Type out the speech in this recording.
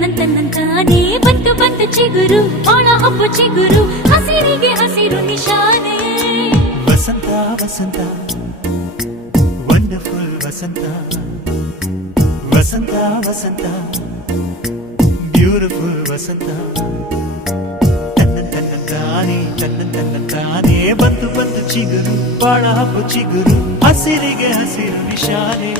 ತನ್ನಂತಾನೇ ಬಂತು ಬಂತು ಚಿಗುರು ಒಳ ಹಬ್ಬ ಚಿಗುರು ಹಸಿರಿಗೆ ಹಸಿರು ನಿಶಾನೆ ವಸಂತ ವಸಂತ ವಂಡರ್ಫುಲ್ ವಸಂತ ವಸಂತ ವಸಂತ ಬ್ಯೂಟಿಫುಲ್ ವಸಂತ ತನ್ನಂತಾನೇ ಬಂತು ಬಂತು ಚಿಗುರು ಬಾಳ ಹಬ್ಬ ಚಿಗುರು ಹಸಿರಿಗೆ ಹಸಿರು ನಿಶಾನೆ